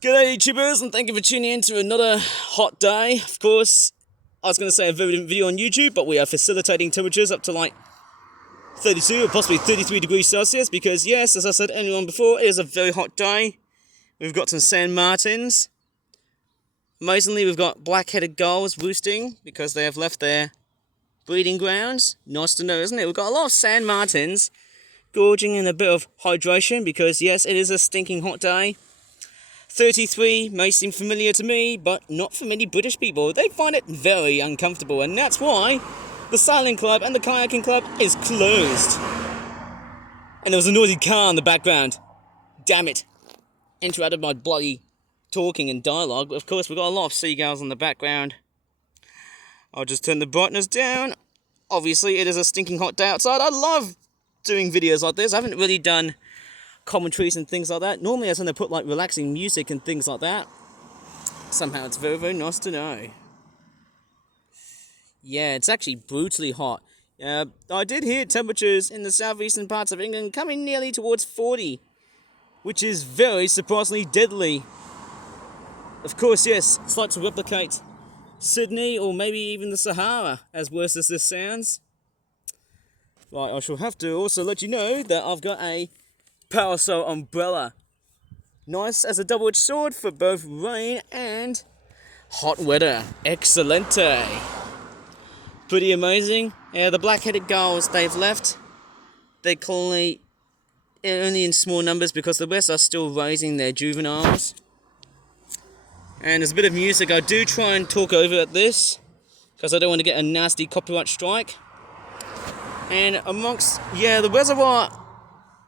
G'day YouTubers, and thank you for tuning in to another hot day. Of course, I was going to say a video on YouTube, but we are facilitating temperatures up to like 32 or possibly 33 degrees Celsius because yes, as I said earlier on before, it is a very hot day. We've got some sand martins. Amazingly, we've got black-headed gulls roosting because they have left their breeding grounds. Nice to know, isn't it? We've got a lot of sand martins gorging in a bit of hydration because yes, it is a stinking hot day. 33 may seem familiar to me, but not for many British people. They find it very uncomfortable, and that's why the sailing club and the kayaking club is closed. And there was a noisy car in the background. Damn it. Interrupted my bloody talking and dialogue, but of course we've got a lot of seagulls in the background. I'll just turn the brightness down. Obviously it is a stinking hot day outside. I love doing videos like this. I haven't really done commentaries and things like that. Normally I tend to put like relaxing music and things like that. Somehow it's very, very nice to know. Yeah, it's actually brutally hot. I did hear temperatures in the southeastern parts of England coming nearly towards 40, which is very surprisingly deadly. Of course, yes, it's like to replicate Sydney or maybe even the Sahara, as worse as this sounds. Right, I shall have to also let you know that I've got a parasol umbrella. Nice as a double-edged sword for both rain and hot weather. Excelente. Pretty amazing. Yeah, the black-headed gulls, they've left. They colony only in small numbers because the rest are still raising their juveniles. And there's a bit of music. I do try and talk over at this because I don't want to get a nasty copyright strike. And amongst, yeah, the reservoir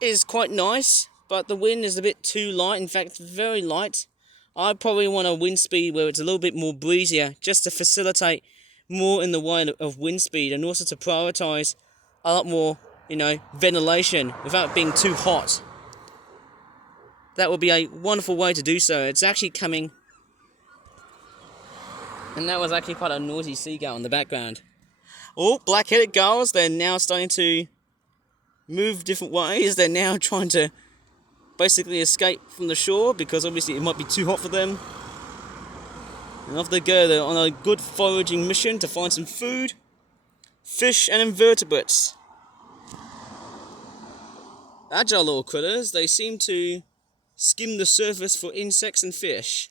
is quite nice, but the wind is a bit too light. In fact, very light. I probably want a wind speed where it's a little bit more breezier, just to facilitate more in the way of wind speed, and also to prioritize a lot more, ventilation without being too hot. That would be a wonderful way to do so. It's actually coming, and that was actually quite a noisy seagull in the background. Oh, black-headed gulls, they're now starting to move different ways. They're now trying to basically escape from the shore because obviously it might be too hot for them. And off they go. They're on a good foraging mission to find some food, fish and invertebrates. Agile little critters, they seem to skim the surface for insects and fish.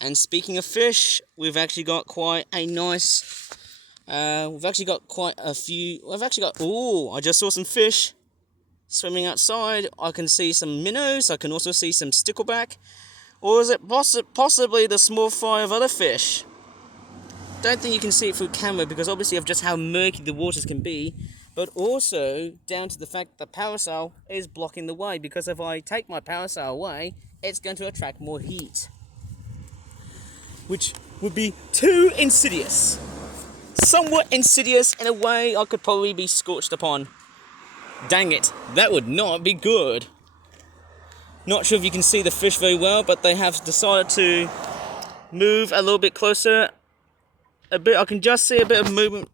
And speaking of fish, we've actually got quite a nice I just saw some fish swimming outside. I can see some minnows. I can also see some stickleback. Or is it possibly the small fry of other fish? Don't think you can see it through camera because obviously of just how murky the waters can be, but also down to the fact that the parasol is blocking the way, because if I take my parasol away, it's going to attract more heat, which would be too insidious. Somewhat insidious in a way I could probably be scorched upon. Dang it, that would not be good. Not sure if you can see the fish very well, but they have decided to move a little bit closer. A bit, I can just see a bit of movement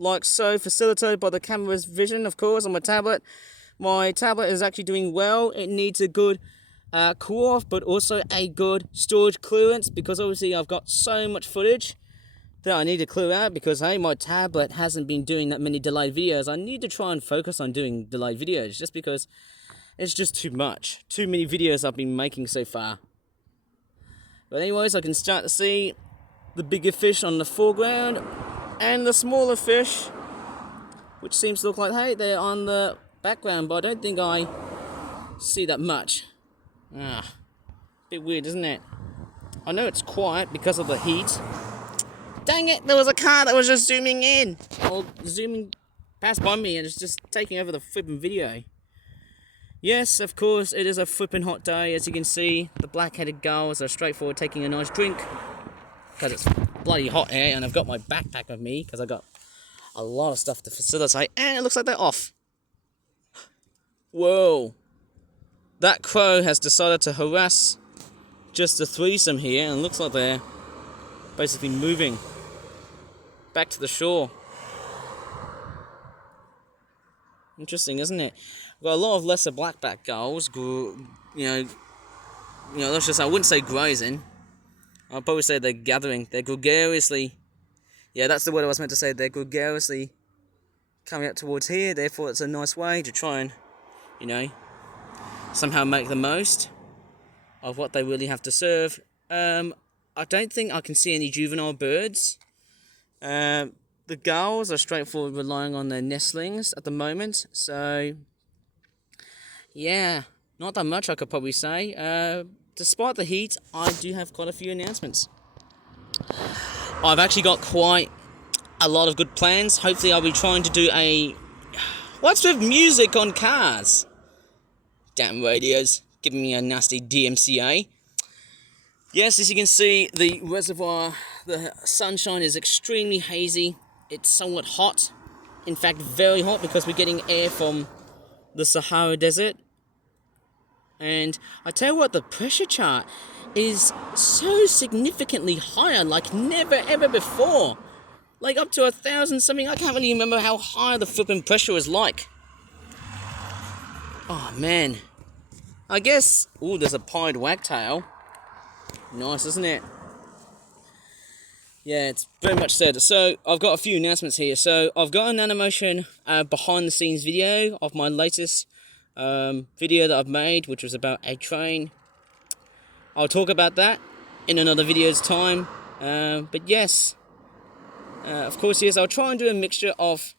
like so, facilitated by the camera's vision, of course, on my tablet. My tablet is actually doing well. It needs a good cool off, but also a good storage clearance, because obviously I've got so much footage that I need to clear out because, hey, my tablet hasn't been doing that many delayed videos. I need to try and focus on doing delayed videos just because it's just too much. Too many videos I've been making so far. But anyways, I can start to see the bigger fish on the foreground and the smaller fish, which seems to look like, hey, they're on the background, but I don't think I see that much. Bit weird, isn't it? I know it's quiet because of the heat. Dang it, there was a car that was just zooming in, or zooming past by me, and it's just taking over the flipping video. Yes, of course, it is a flipping hot day. As you can see, the black-headed gulls are straightforward taking a nice drink, because it's bloody hot here, and I've got my backpack with me, because I've got a lot of stuff to facilitate, and it looks like they're off. Whoa. That crow has decided to harass just a threesome here, and it looks like they're basically moving back to the shore. Interesting, isn't it? We've got a lot of lesser blackback gulls, let's just, I wouldn't say grazing. I'll probably say they're gathering. They're gregariously, yeah, that's the word I was meant to say. They're gregariously coming up towards here. Therefore, it's a nice way to try and, somehow make the most of what they really have to serve. I don't think I can see any juvenile birds. The gulls are straightforward relying on their nestlings at the moment. So, yeah, not that much I could probably say. Despite the heat, I do have quite a few announcements. I've actually got quite a lot of good plans. Hopefully I'll be trying to do what's with music on cars? Damn radios, giving me a nasty DMCA. Yes, as you can see, the reservoir, the sunshine is extremely hazy. It's somewhat hot. In fact, very hot, because we're getting air from the Sahara Desert. And I tell you what, the pressure chart is so significantly higher, like never ever before. Like up to 1,000 something. I can't really remember how high the flipping pressure was like. Oh man. I guess, there's a pied wagtail. Nice, isn't it? Yeah, it's very much so. So, I've got a few announcements here. So, I've got an Nanomotion behind the scenes video of my latest video that I've made, which was about a train. I'll talk about that in another video's time. But yes, of course, yes, I'll try and do a mixture of,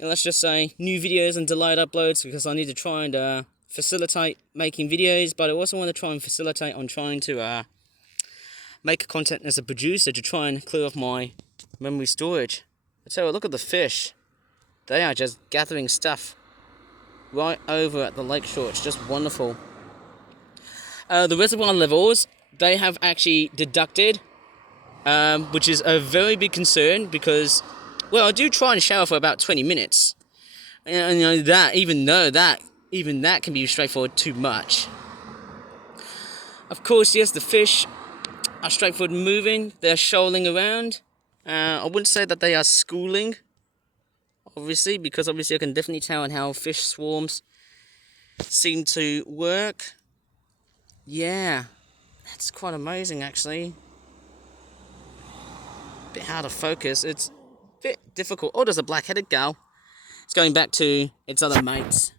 let's just say, new videos and delayed uploads, because I need to try and facilitate making videos, but I also want to try and facilitate on trying to make content as a producer to try and clear off my memory storage. So look at the fish. They are just gathering stuff right over at the lakeshore. It's just wonderful. The reservoir levels, they have actually deducted, which is a very big concern, because, well, I do try and shower for about 20 minutes. And even that can be straightforward too much. Of course, yes, the fish are straightforward moving. They're shoaling around. I wouldn't say that they are schooling, obviously, because obviously I can definitely tell on how fish swarms seem to work. Yeah, that's quite amazing, actually. Bit hard to focus. It's a bit difficult. Oh, there's a black-headed gull. It's going back to its other mates.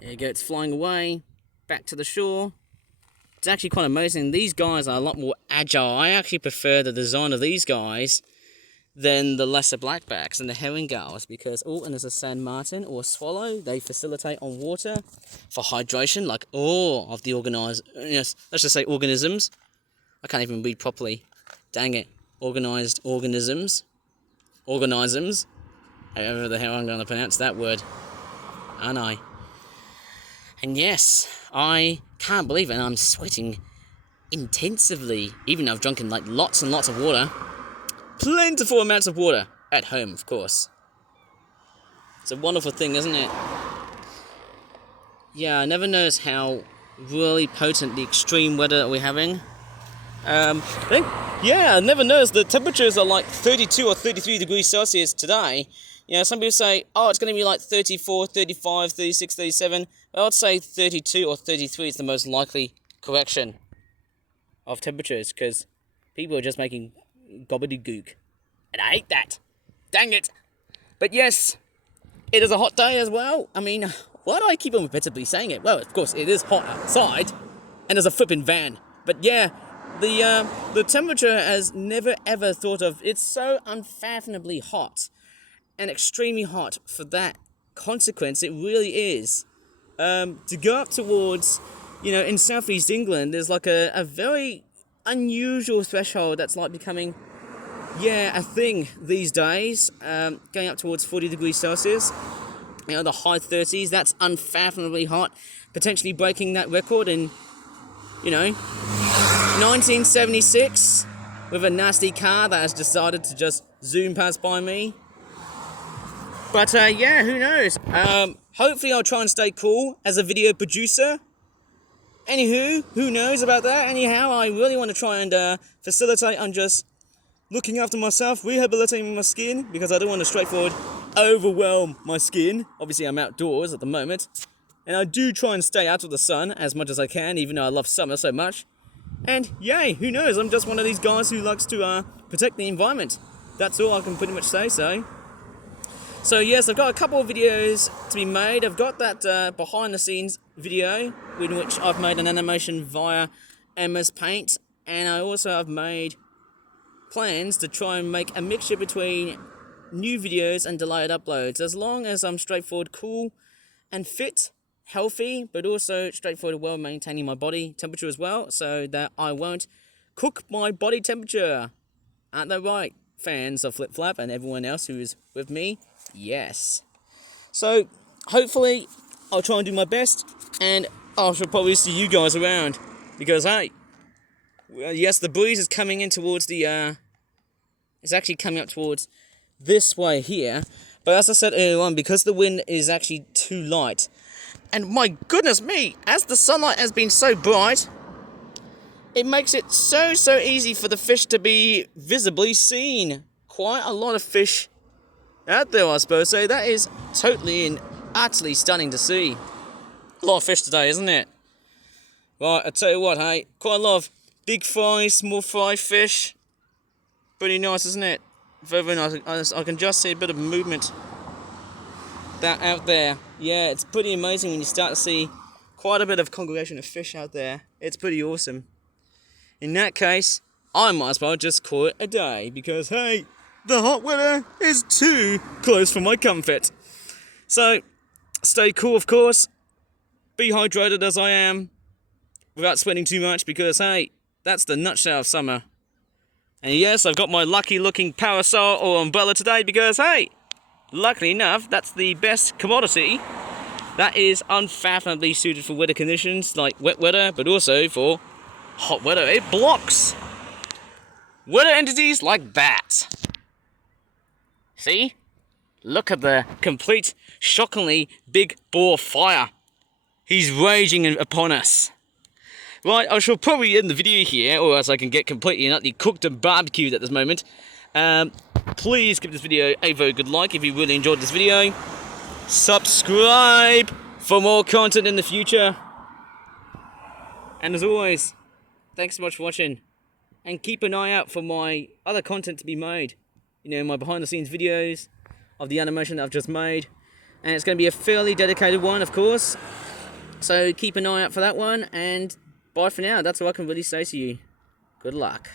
There you go, it's flying away, back to the shore. It's actually quite amazing. These guys are a lot more agile. I actually prefer the design of these guys than the lesser blackbacks and the herring gulls, because, and there's a sand martin or a swallow. They facilitate on water for hydration, like all of the let's just say organisms. I can't even read properly. Dang it. Organised organisms. Organisms. However the hell I'm going to pronounce that word. Aren't I? And yes, I can't believe it, and I'm sweating intensively, even though I've drunken like lots and lots of water. Plentiful amounts of water, at home, of course. It's a wonderful thing, isn't it? Yeah, I never noticed how really potent the extreme weather that we're having. I never noticed the temperatures are like 32 or 33 degrees Celsius today. Some people say, it's going to be like 34, 35, 36, 37. I would say 32 or 33 is the most likely correction of temperatures, because people are just making gobbledygook. And I hate that. Dang it. But yes, it is a hot day as well. I mean, why do I keep on repetitively saying it? Well, of course, it is hot outside, and there's a flipping van. But yeah, the temperature has never ever thought of. It's so unfathomably hot. And extremely hot for that consequence. It really is. To go up towards, in southeast England, there's like a very unusual threshold that's like becoming, a thing these days. Going up towards 40 degrees Celsius. The high 30s, that's unfathomably hot. Potentially breaking that record in, 1976 with a nasty car that has decided to just zoom past by me. But who knows? Hopefully I'll try and stay cool as a video producer. Anywho, who knows about that? Anyhow, I really want to try and facilitate on just looking after myself, rehabilitating my skin, because I don't want to straightforward overwhelm my skin. Obviously I'm outdoors at the moment. And I do try and stay out of the sun as much as I can, even though I love summer so much. And yay, who knows, I'm just one of these guys who likes to protect the environment. That's all I can pretty much say so. So yes, I've got a couple of videos to be made. I've got that behind the scenes video in which I've made an animation via MS Paint, and I also have made plans to try and make a mixture between new videos and delayed uploads, as long as I'm straightforward, cool and fit, healthy, but also straightforward, well maintaining my body temperature as well, so that I won't cook my body temperature. Aren't they right, fans of Flip Flap and everyone else who is with me? Yes. So hopefully I'll try and do my best, and I shall probably see you guys around, because hey, yes, the breeze is coming in towards the it's actually coming up towards this way here, but as I said earlier on, because the wind is actually too light, and my goodness me, as the sunlight has been so bright, it makes it so easy for the fish to be visibly seen. Quite a lot of fish out there, I suppose, so that is totally and utterly stunning to see. A lot of fish today, isn't it? Right, I tell you what, hey, quite a lot of big fry, small fry fish. Pretty nice, isn't it? Very nice. I can just see a bit of movement that out there. Yeah, it's pretty amazing when you start to see quite a bit of congregation of fish out there. It's pretty awesome. In that case, I might as well just call it a day, because hey, the hot weather is too close for my comfort. So, stay cool, of course. Be hydrated as I am, without sweating too much, because hey, that's the nutshell of summer. And yes, I've got my lucky looking parasol or umbrella today, because hey, luckily enough, that's the best commodity that is unfathomably suited for weather conditions like wet weather, but also for hot weather. It blocks weather entities like that. See? Look at the complete, shockingly big ball fire. He's raging upon us. Right, I shall probably end the video here, or else I can get completely and utterly cooked and barbecued at this moment. Please give this video a very good like if you really enjoyed this video. Subscribe for more content in the future. And as always, thanks so much for watching. And keep an eye out for my other content to be made. You know, my behind the scenes videos of the animation that I've just made. And it's going to be a fairly dedicated one, of course. So keep an eye out for that one, and bye for now. That's all I can really say to you. Good luck.